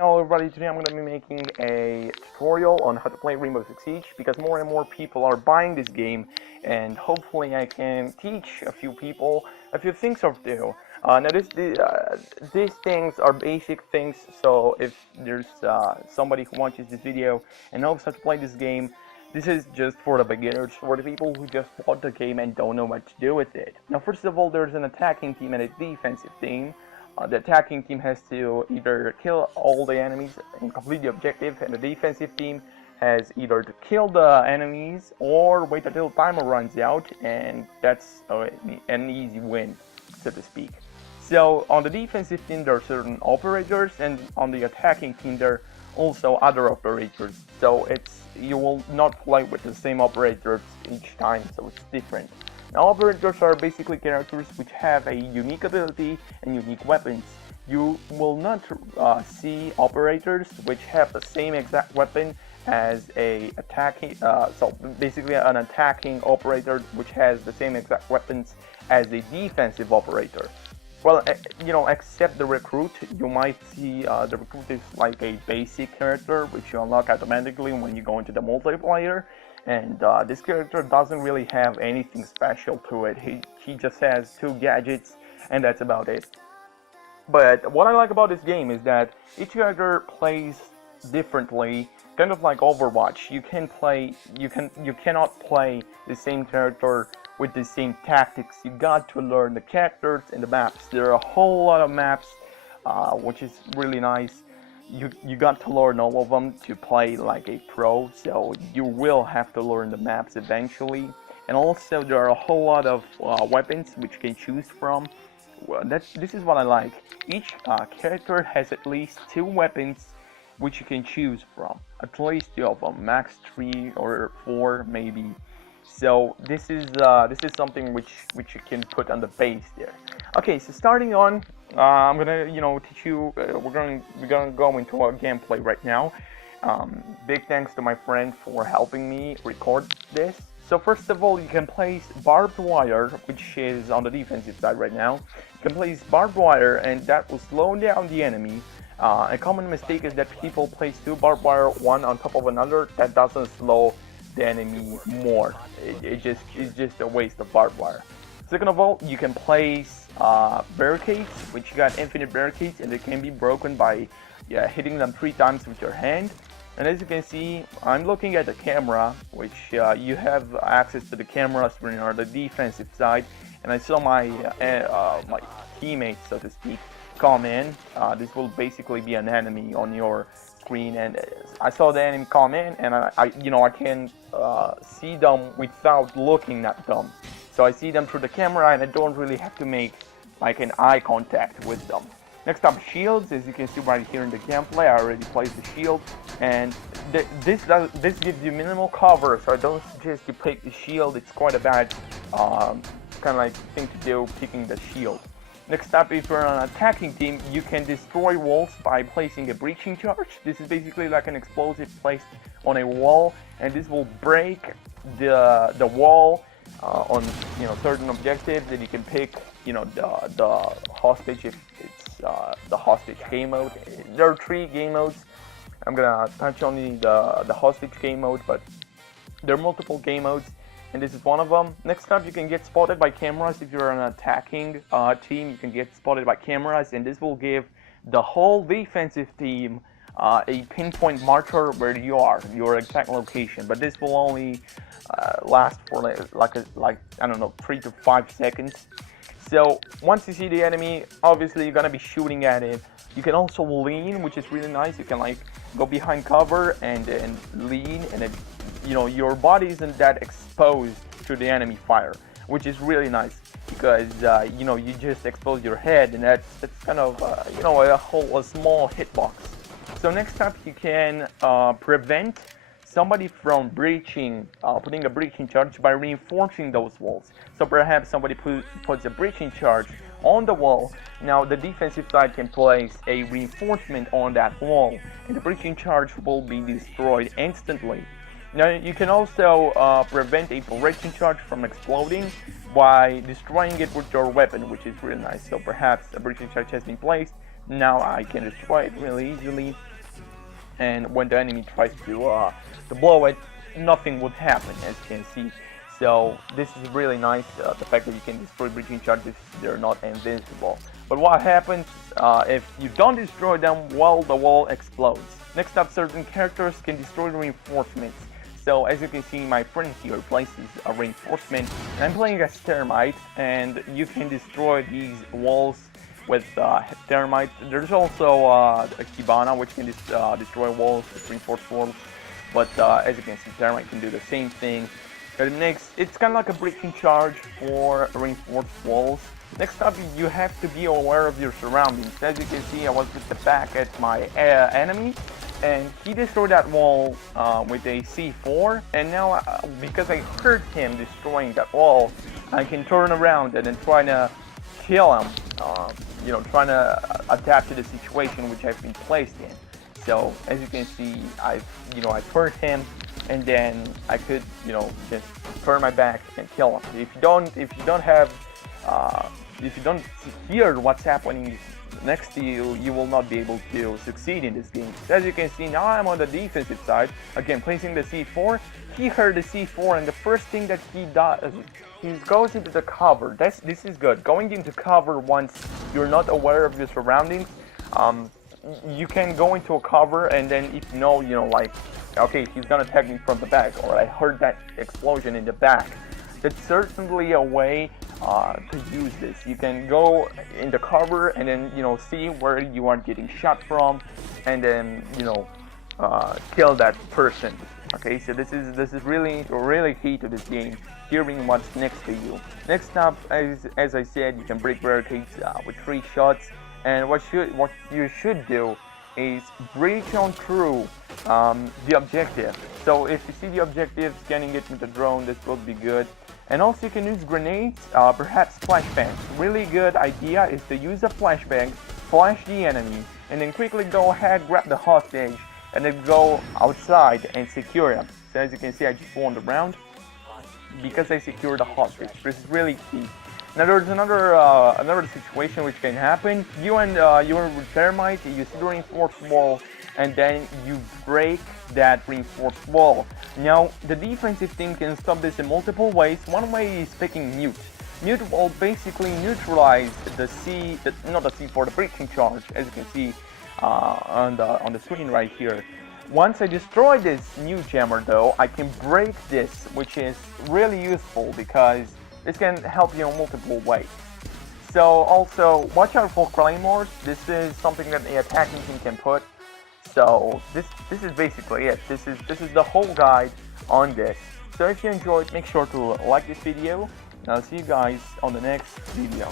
Hello everybody, today I'm going to be making a tutorial on how to play Rainbow Six Siege because more and more people are buying this game, and hopefully I can teach a few people a few things or two. These things are basic things, so if there's somebody who watches this video and knows how to play this game, this is just for the beginners, for the people who just bought the game and don't know what to do with it. Now first of all, there's an attacking team and a defensive team. The attacking team has to either kill all the enemies and complete the objective, and the defensive team has either to kill the enemies or wait until timer runs out, and that's an easy win, so to speak. So on the defensive team there are certain operators, and on the attacking team there are also other operators. So you will not play with the same operators each time, so it's different. Now, operators are basically characters which have a unique ability and unique weapons. You will not see operators which have the same exact weapon as a attacking, so basically an attacking operator which has the same exact weapons as a defensive operator. Well, except the recruit, you might see the recruit is like a basic character which you unlock automatically when you go into the multiplayer. And this character doesn't really have anything special to it. He just has 2 gadgets, and that's about it. But what I like about this game is that each character plays differently, kind of like Overwatch. You cannot play the same character with the same tactics. You got to learn the characters and the maps. There are a whole lot of maps, which is really nice. You got to learn all of them to play like a pro, so you will have to learn the maps eventually. And also there are a whole lot of weapons which you can choose from. Well, this is what I like. Each character has at least 2 weapons which you can choose from. At least 2 of them, max 3 or 4 maybe. So this is something which you can put on the base there. Okay, so starting on, I'm gonna teach you. We're gonna go into our gameplay right now. Big thanks to my friend for helping me record this. So first of all, you can place barbed wire, which is on the defensive side right now. You can place barbed wire, and that will slow down the enemy. A common mistake is that people place 2 barbed wire one on top of another. That doesn't slow the enemy more. It's just a waste of barbed wire. Second of all, you can place barricades, which you got infinite barricades, and they can be broken by hitting them 3 times with your hand. And as you can see, I'm looking at the camera, which you have access to the cameras when you're on the defensive side. And I saw my my teammates, so to speak, come in. This will basically be an enemy on your screen, and I saw the enemy come in, and I can see them without looking at them. So I see them through the camera, and I don't really have to make like an eye contact with them. Next up, shields. As you can see right here in the gameplay, I already placed the shield, and this gives you minimal cover. So I don't suggest you pick the shield. It's quite a bad kind of like thing to do, picking the shield. Next up, if you're on an attacking team, you can destroy walls by placing a breaching charge. This is basically like an explosive placed on a wall, and this will break the wall on certain objectives. That you can pick the hostage if it's the hostage game mode. There are 3 game modes. I'm gonna touch on the hostage game mode, but there are multiple game modes, and this is one of them. Next up, you can get spotted by cameras. If you're an attacking team, you can get spotted by cameras, and this will give the whole defensive team a pinpoint marker where you are, your exact location. But this will only last for like I don't know, 3 to 5 seconds. So once you see the enemy, obviously you're gonna be shooting at it. You can also lean, which is really nice. You can like go behind cover and lean, and it, your body isn't that exposed to the enemy fire, which is really nice because you just expose your head, and that's kind of a small hitbox. So next up, you can prevent somebody from putting a breaching charge by reinforcing those walls. So perhaps somebody puts a breaching charge on the wall. Now the defensive side can place a reinforcement on that wall, and the breaching charge will be destroyed instantly. Now you can also prevent a breaching charge from exploding by destroying it with your weapon, which is really nice. So perhaps a breaching charge has been placed, Now I can destroy it really easily, and when the enemy tries to blow it, nothing would happen, as you can see. So this is really nice, the fact that you can destroy breaching charges, they're not invincible. But what happens if you don't destroy them? Well, the wall explodes. Next up, certain characters can destroy reinforcements. So as you can see, my friend here places a reinforcement, and I'm playing as Thermite, and you can destroy these walls with Thermite. There's also a Kibana, which can destroy walls with reinforced walls, but as you can see, Thermite can do the same thing. Next, it's kind of like a breaking charge for reinforced walls. Next up, you have to be aware of your surroundings. As you can see, I was with the back at my enemy, and he destroyed that wall with a C4, and now because I heard him destroying that wall, I can turn around and then try to kill him, trying to adapt to the situation which I've been placed in. So as you can see, I've heard him, and then I could, just turn my back and kill him. If you don't hear what's happening next to you, you will not be able to succeed in this game. As you can see, now I'm on the defensive side, again placing the C4. He heard the C4, and the first thing that he does, he goes into the cover. This is good. Going into cover once you're not aware of your surroundings. You can go into a cover, and then if you know, like, okay, he's gonna attack me from the back, or I heard that explosion in the back. That's certainly a way to use this. You can go in the cover and then see where you are getting shot from, and then kill that person. Okay, so this is really key to this game. Hearing what's next to you. Next up, as I said, you can break barricades with 3 shots. And what you should do is breach on through the objective. So if you see the objective, scanning it with the drone, this will be good. And also you can use grenades, perhaps flashbangs. Really good idea is to use a flashbang, flash the enemy, and then quickly go ahead, grab the hostage, and then go outside and secure him. So as you can see, I just won the round because I secured the hostage. This is really key. Now there's another situation which can happen. You and your Thermite, you see the reinforced wall, and then you break that reinforced wall. Now the defensive team can stop this in multiple ways. One way is picking mute. Mute will basically neutralize the C4, the breaching charge, as you can see on the screen right here. Once I destroy this new jammer though, I can break this, which is really useful because this can help you in multiple ways. So also, watch out for claymores. This is something that the attacking team can put. So this is basically it. This is the whole guide on this. So if you enjoyed, make sure to like this video, and I'll see you guys on the next video.